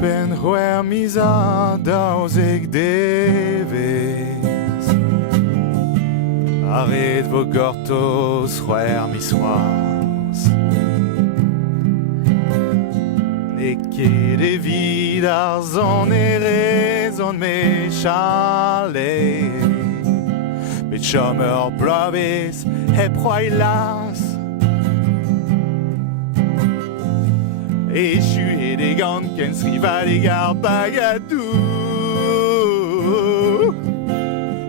ben c'hwer mizañ daouzek devez. Arret vo gortoz c'hwer miswaz. Ne ket evit ar zon zon me chale. Met chom ur bravez hep c'hoai las. Echu e de gant ken skrival e gar bagadou.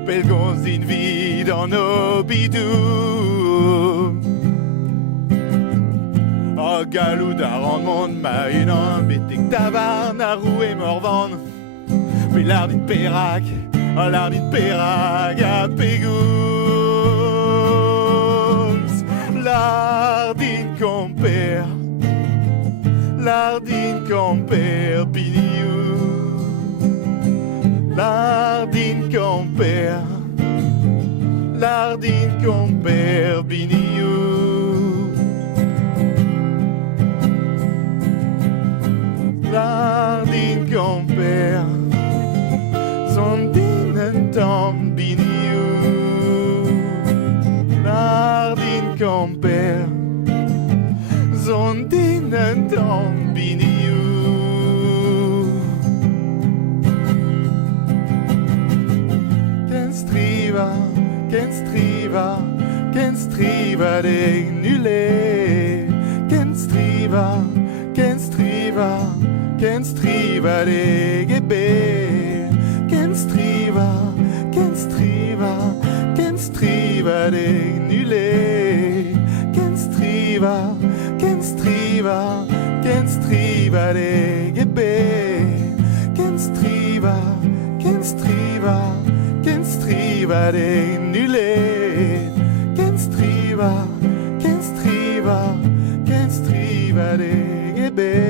Pel gons din vid an obidou. A galou da ran mont ma unan betek tavar na roue morvan. Pe lar dit perak, a lar dit perak a pegoulz. Lar din komper, lar din komper biniou. Lar din komper, lar din komper biniou. Lar din komper, zon din un tamm biniou. Lar din komper, zon din un tamm biniou. Ken striva, ken striva, ken striva deg nulé. Ken striva, ken striva, ken striva deg ebe. Ken striva, ken striva, ken striva deg nulé. Ken striva, ken striva, ken striva deg ebe. Ken striva, ken striva, ken striva deg nulé. Ken striva, ken striva, ken striva deg ebe.